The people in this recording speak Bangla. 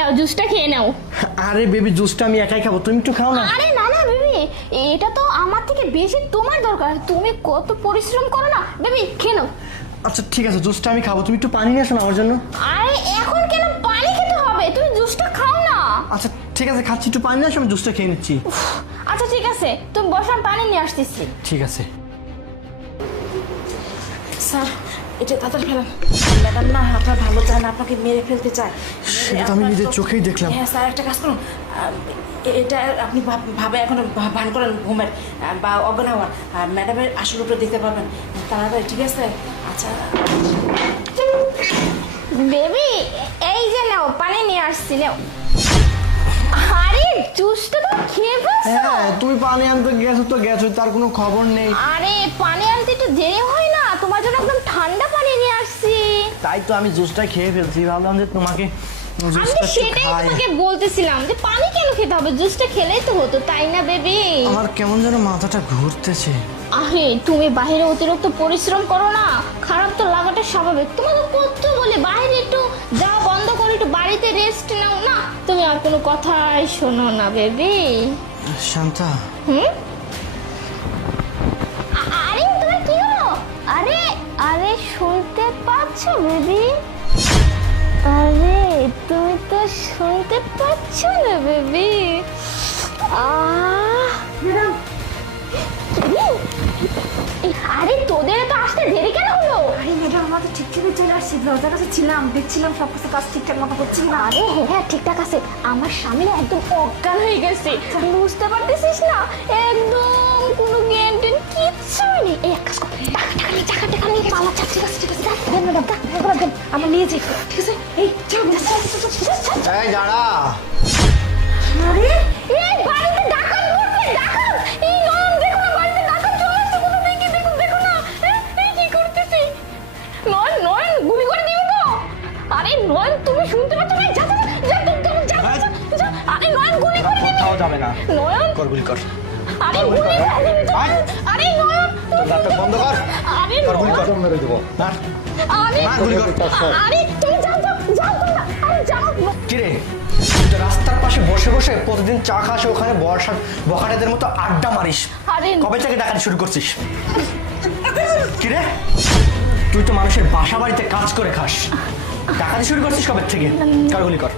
নাও জুসটা খেয়ে নাও। আরে বেবি জুসটা আমি একাই খাবো, তুমি একটু খাও না। আরে না না বেবি, এটা তো আমার থেকে বেশি তোমার দরকার, তুমি কত পরিশ্রম করো না। বেবি খেয়ে নাও। আচ্ছা ঠিক আছে, জুসটা আমি খাবো, তুমি একটু পানি নিয়ে আসো না আমার জন্য। আরে এখন কেন পানি খেতে হবে, তুমি জুসটা খাও না। আচ্ছা ঠিক আছে, খাচ্ছি, একটু পানি নিয়ে আসো, আমি জুসটা খেয়ে নিচ্ছি। আচ্ছা ঠিক আছে, তুমি বসো, আমি পানি নিয়ে আসতেছি। ঠিক আছে। স্যার এটা তাড়াতাড়ি ফেলান, ম্যাডাম না আপনার ভালো চায় না, আপনাকে মেরে ফেলতে চায়। সেটা তো আমি নিজের চোখেই দেখলাম। হ্যাঁ স্যার, একটা কাজ করুন, এটা আপনি ভাবে এখন ভান করেন ঘুমের বা অজ্ঞান হওয়ার, ম্যাডামের আসল উপরে দেখতে পাবেন তাড়াতাড়ি, ঠিক আছে? আচ্ছা বেবি এই যে নাও, পানি নিয়ে আসছি, নাও। আরে জুসটা তো খেয়ে ফেলছো। হ্যাঁ তুমি পানি আনতে গেছো তো গেছো, তার কোনো খবর নেই। আরে পানি আনতে একটু দেরি হয় না, তোমার জন্য একদম ঠান্ডা পানি নিয়ে আসছি। তাই তো আমি জুসটা খেয়ে ফেলছি, ভাবলাম যে তোমাকে আমি জুসটা একটু সেটাই খাই। তোমাকে বলতেছিলাম যে পানি কেন খেতে হবে, জুসটা খেলেই তো হতো, তাই না বেবি? আমার কেমন যেন মাথাটা ঘুরতেছে। আরে তুমি বাইরে অতিরিক্ত পরিশ্রম করো না, খারাপ তো লাগাটা স্বাভাবিক। তোমাকে কত বলে বাইরে একটু যাওয়া বন্ধ করো, একটু বাড়িতে রেস্ট নাও না, তুমি আর কোনো কথাই শোনো না বেবি। শান্তা, আরে তোমার কি হলো? আরে আরে শুনতে পাচ্ছ বেবি? আরে তুমি তো শুনতে পাচ্ছ না বেবি? আরে তোদের তো আসতে দেরি কেন হলো? আরে ম্যাডাম, আমরা তো ঠিকঠাকই চলে আসছি, দরজার কাছে ছিলাম, দেখছিলাম সব কিছু কাজ ঠিকঠাক মতো হচ্ছে না। আরে হ্যাঁ ঠিকঠাক আছে, আমার সামনে একদম অজ্ঞান হয়ে গেছে, বুঝতে পারতেছিস না, একদম কোনো জ্ঞান ট্যান কিচ্ছুই নেই। এই এক কাজ কর, টাকা নিয়ে পালা। ঠিক আছে ঠিক আছে, দেন ম্যাডাম, দেন আমরা নিয়ে যাই, ঠিক আছে? এই চল, এই দাঁড়া। আরে এই বাড়িতে ডাকাত পড়ছে, ডাকাত! এই নয়ন দেখো না, বাড়িতে ডাকাত চলে আসছে, কোথা থেকে দেখো না। এই কি করতেছি? নয়ন গুলি করে দিবি তো? আরে নয়ন তুমি শুনতে পাচ্ছ না? যা। আরে নয়ন গুলি করে দিবি। কোথাও যাবে না। নয়ন কর গুলি কর। আরে গুলি করে দিবি তো। আরে নয়ন তোর নাটক বন্ধ কর। আরে কর গুলি কর। নয়ন, মেরে দেবো। মার। আরে মার গুলি কর। আরে তুমি যাও তোমরা, আরে যাও। কি রে, তুই তো রাস্তার পাশে বসে বসে প্রতিদিন চা খাস, ওখানে বর্ষার বখাটেদের মতো আড্ডা মারিস। আরে কবে থেকে ডাকাতি শুরু করছিস? কি রে, তুই তো মানুষের বাসা বাড়িতে কাজ করে খাস, ডাকাতি শুরু করছিস কবে থেকে? কর গুলি কর।